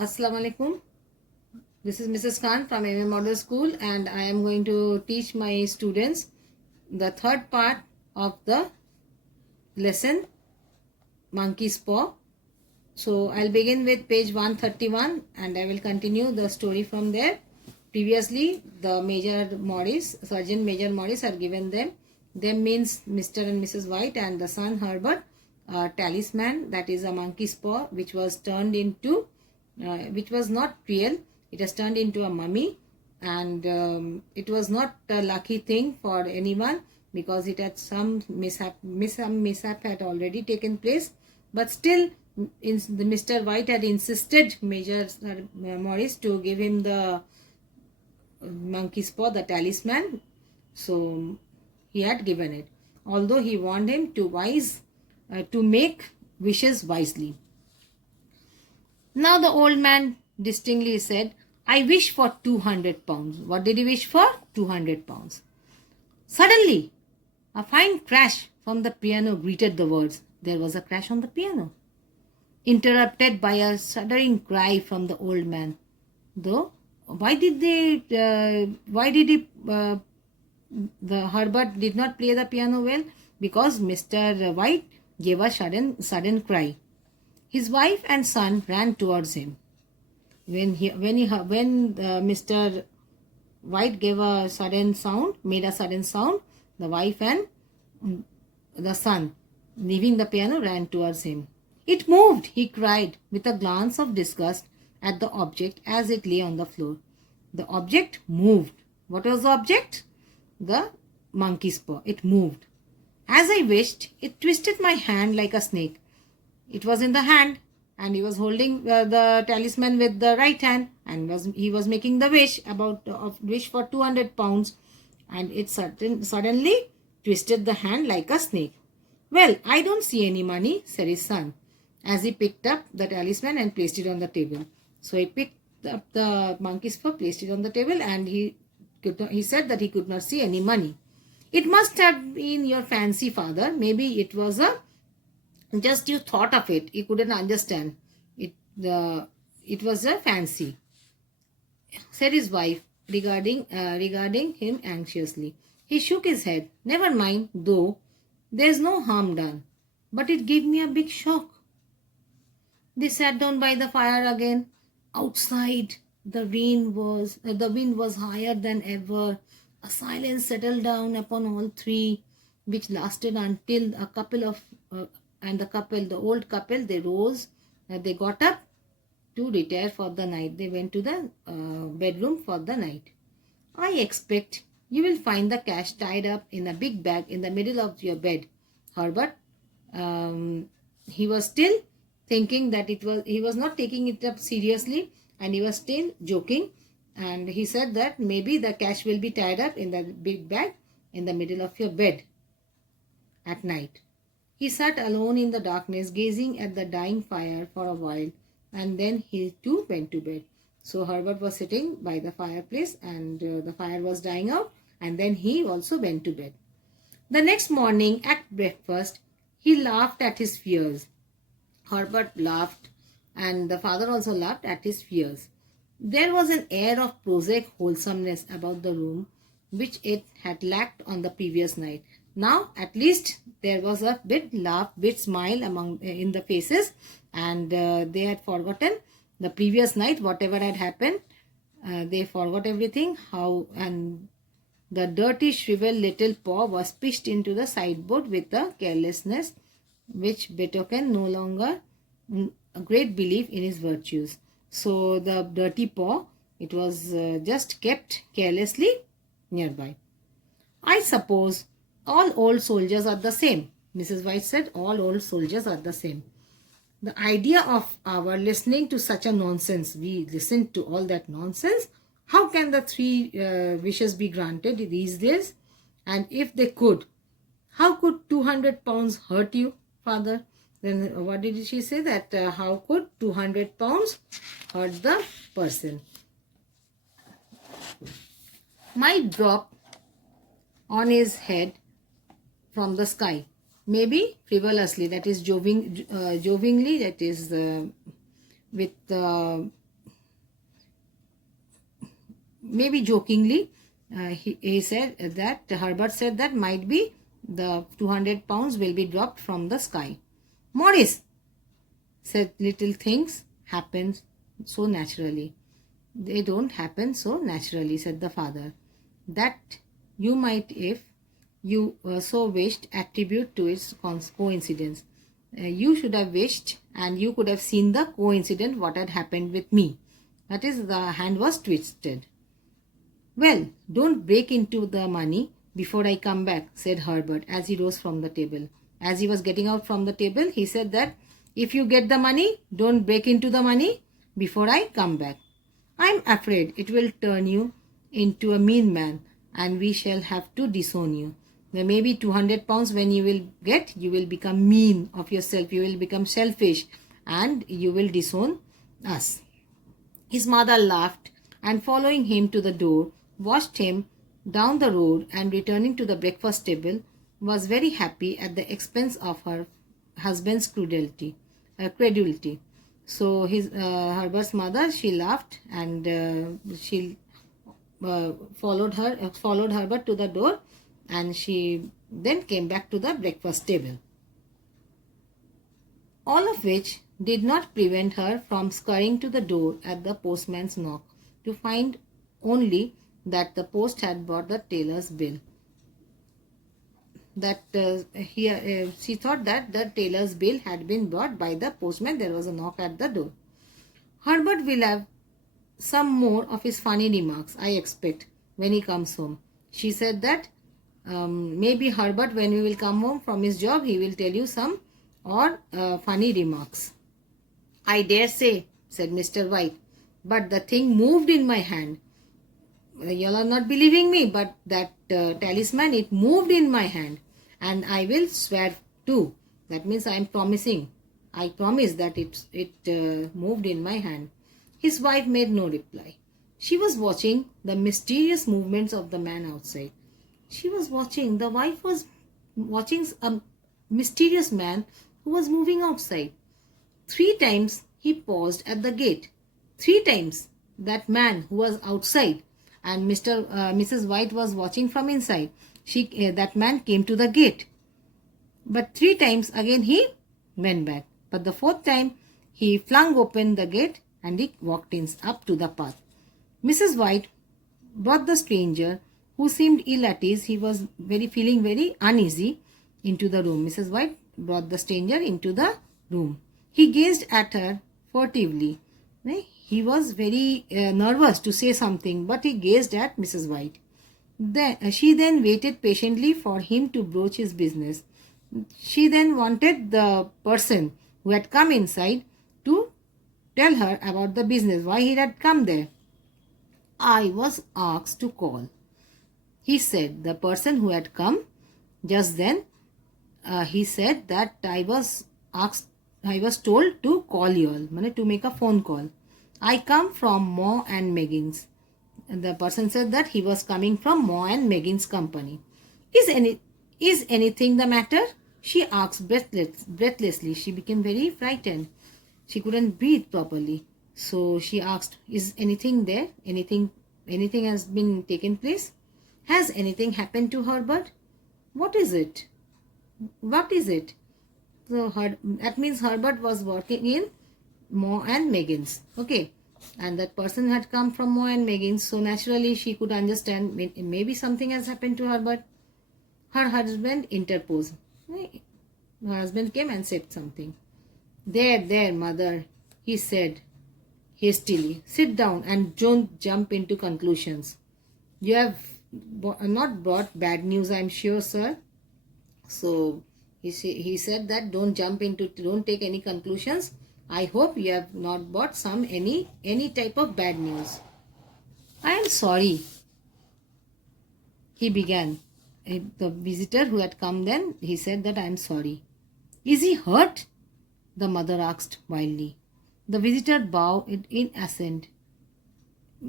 Assalamu alaikum. This is Mrs. Khan from MM Model School, and I am going to teach my students the third part of the lesson Monkey's Paw. So I'll begin with page 131 and I will continue the story from there. Previously, the Major Morris, Sergeant Major Morris had given them. Them means Mr. and Mrs. White and the son Herbert, a talisman, that is a monkey's paw, which was turned into, which was not real. It has turned into a mummy, and it was not a lucky thing for anyone because it had some mishap had already taken place. But still, Mr. White had insisted Major Morris to give him the monkey's paw, the talisman. So he had given it, although he warned him to make wishes wisely. Now the old man distinctly said, "I wish for 200 pounds. What did he wish for? 200 pounds. Suddenly, a fine crash from the piano greeted the words. There was a crash on the piano, interrupted by a shuddering cry from the old man. Though, the Herbert did not play the piano well? Because Mr. White gave a sudden cry. His wife and son ran towards him. When Mr. White gave a sudden sound, made a sudden sound, the wife and the son, leaving the piano, ran towards him. It moved, he cried, with a glance of disgust at the object as it lay on the floor. The object moved. What was the object? The monkey's paw. It moved. As I wished, it twisted my hand like a snake. It was in the hand, and he was holding the talisman with the right hand, and he was making the wish for 200 pounds, and it suddenly twisted the hand like a snake. Well, I don't see any money, said his son, as he picked up the talisman and placed it on the table. So he picked up the monkey's paw, placed it on the table, and he said that he could not see any money. It must have been your fancy, father. Maybe it was just you thought of it. You couldn't understand it. It was a fancy, said his wife, regarding him anxiously. He shook his head. Never mind, though. There's no harm done. But it gave me a big shock. They sat down by the fire again. Outside, the wind was higher than ever. A silence settled down upon all three, which lasted until the old couple, they rose. They got up to retire for the night. They went to the bedroom for the night. I expect you will find the cash tied up in a big bag in the middle of your bed, Herbert. He was still thinking that he was not taking it up seriously, and he was still joking, and he said that maybe the cash will be tied up in the big bag in the middle of your bed at night. He sat alone in the darkness, gazing at the dying fire for a while, and then he too went to bed. So Herbert was sitting by the fireplace, and the fire was dying out, and then he also went to bed. The next morning at breakfast, he laughed at his fears. Herbert laughed, and the father also laughed at his fears. There was an air of prosaic wholesomeness about the room which it had lacked on the previous night. Now, at least, there was a bit laugh, bit smile in the faces, and they had forgotten the previous night, whatever had happened. They forgot everything. And the dirty, shriveled little paw was pitched into the sideboard with a carelessness which betokened no longer a great belief in his virtues. So the dirty paw, it was just kept carelessly nearby. I suppose all old soldiers are the same, Mrs. White said. All old soldiers are the same. The idea of our listening to such a nonsense. We listened to all that nonsense. How can the three wishes be granted these days? And if they could, how could 200 pounds hurt you, father? Then what did she say? That how could 200 pounds hurt the person? Might drop on his head from the sky. Maybe frivolously, that is jokingly, that is with maybe jokingly, he said that, Herbert said that might be the 200 pounds will be dropped from the sky. Morris said, little things happen so naturally. They don't happen so naturally, said the father. That you might, if you so wished, attribute to its coincidence. You should have wished and you could have seen the coincidence what had happened with me. That is, the hand was twisted. Well, don't break into the money before I come back, said Herbert as he rose from the table. As he was getting out from the table, he said that if you get the money, don't break into the money before I come back. I'm afraid it will turn you into a mean man and we shall have to disown you. There may be 200 pounds when you will get, you will become mean of yourself, you will become selfish and you will disown us. His mother laughed and following him to the door, watched him down the road and returning to the breakfast table, was very happy at the expense of her husband's credulity. So his Herbert's mother, she laughed and she followed Herbert to the door, and she then came back to the breakfast table. All of which did not prevent her from scurrying to the door at the postman's knock to find only that the post had brought the tailor's bill. She thought that the tailor's bill had been brought by the postman. There was a knock at the door. Herbert will have some more of his funny remarks, I expect, when he comes home. She said that maybe Herbert, when we will come home from his job, he will tell you some or funny remarks. I dare say, said Mr. White, but the thing moved in my hand. You all are not believing me, but that talisman, it moved in my hand, and I will swear too. That means I am promising. I promise that it moved in my hand. His wife made no reply. She was watching the mysterious movements of the man outside. The wife was watching a mysterious man who was moving outside. 3 times he paused at the gate. 3 times that man who was outside and Mrs. White was watching from inside. That man came to the gate. But 3 times again he went back. But the 4th time he flung open the gate and he walked in up to the path. Mrs. White brought the stranger, who seemed ill at ease. He was feeling very uneasy, into the room. Mrs. White brought the stranger into the room. He gazed at her furtively. He was very nervous to say something, but he gazed at Mrs. White. She then waited patiently for him to broach his business. She then wanted the person who had come inside to tell her about the business, why he had come there. I was asked to call, he said. The person who had come just then, he said that I was told to call you all, to make a phone call. I come from Moore and Meggins. And the person said that he was coming from Moore and Meggins company. Is anything the matter? She asked breathlessly. She became very frightened. She couldn't breathe properly. So she asked, is anything there? Anything has been taken place? Has anything happened to Herbert? What is it? So that means Herbert was working in Moore and Meggins. Okay. And that person had come from Moore and Meggins. So naturally she could understand maybe something has happened to Herbert. Her husband interposed. Her husband came and said something. There, mother, he said hastily. Sit down and don't jump into conclusions. You have not brought bad news, I am sure, sir. So he said that don't take any conclusions. I hope you have not brought any type of bad news. I am sorry, he began. The visitor who had come then, he said that I am sorry. Is he hurt? The mother asked wildly. The visitor bowed in assent.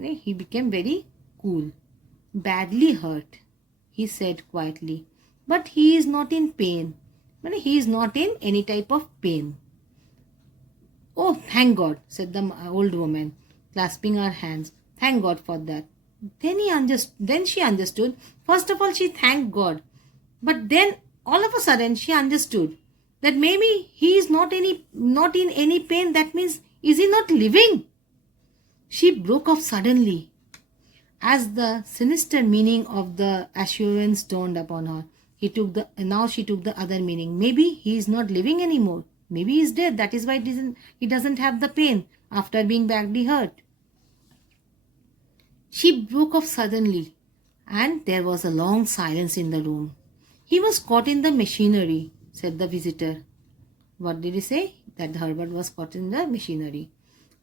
He became very cool. Badly hurt, he said quietly. But he is not in pain. He is not in any type of pain. Oh, thank God, said the old woman, clasping her hands. Thank God for that. Then she understood. First of all, she thanked God. But then all of a sudden she understood that maybe he is not in any pain. That means, is he not living? She broke off suddenly as the sinister meaning of the assurance dawned upon her. Now she took the other meaning. Maybe he is not living anymore. Maybe he is dead. That is why he doesn't have the pain after being badly hurt. She broke off suddenly, and there was a long silence in the room. He was caught in the machinery, said the visitor. What did he say? That Herbert was caught in the machinery.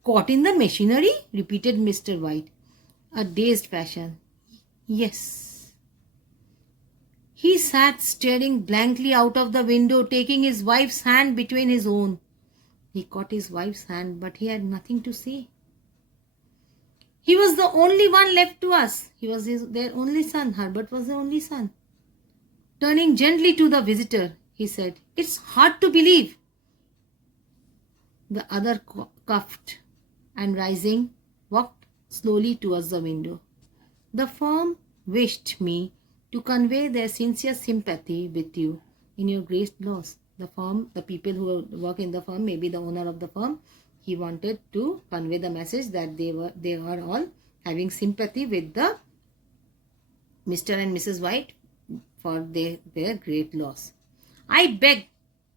Caught in the machinery? Repeated Mr. White, a dazed fashion. Yes. He sat staring blankly out of the window, taking his wife's hand between his own. He caught his wife's hand, but he had nothing to say. He was the only one left to us. He was their only son. Herbert was the only son. Turning gently to the visitor, he said, "It's hard to believe." The other coughed and, rising, walked slowly towards the window. "The firm wished me to convey their sincere sympathy with you in your great loss." The people who work in the firm, maybe the owner of the firm, he wanted to convey the message that they are all having sympathy with the Mr. and Mrs. White for their great loss. "I beg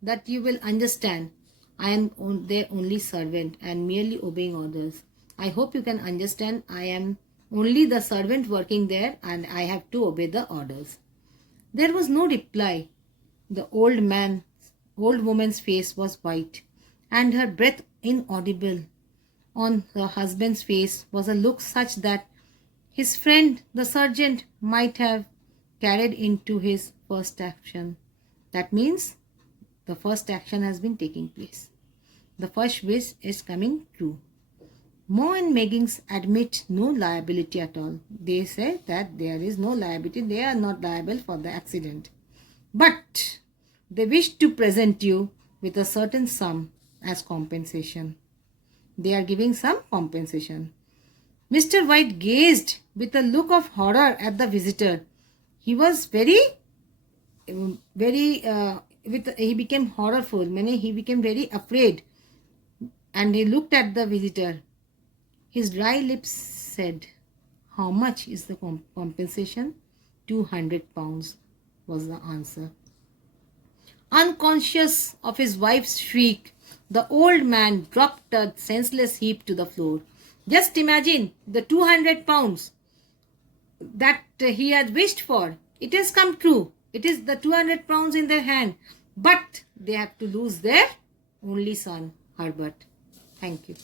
that you will understand. I am their only servant and merely obeying orders. I hope you can understand I am only the servant working there and I have to obey the orders." There was no reply. The old woman's face was white and her breath inaudible. On her husband's face was a look such that his friend, the sergeant, might have carried into his first action. That means the first action has been taking place. The first wish is coming true. Moe and Meggins admit no liability at all. They say that there is no liability. They are not liable for the accident. But they wish to present you with a certain sum as compensation. They are giving some compensation. Mr. White gazed with a look of horror at the visitor. He was he became horrorful. He became very afraid. And he looked at the visitor. His dry lips said, "How much is the compensation?" £200 was the answer. Unconscious of his wife's shriek, the old man dropped a senseless heap to the floor. Just imagine the £200 that he had wished for. It has come true. It is the £200 in their hand. But they have to lose their only son, Herbert. Thank you.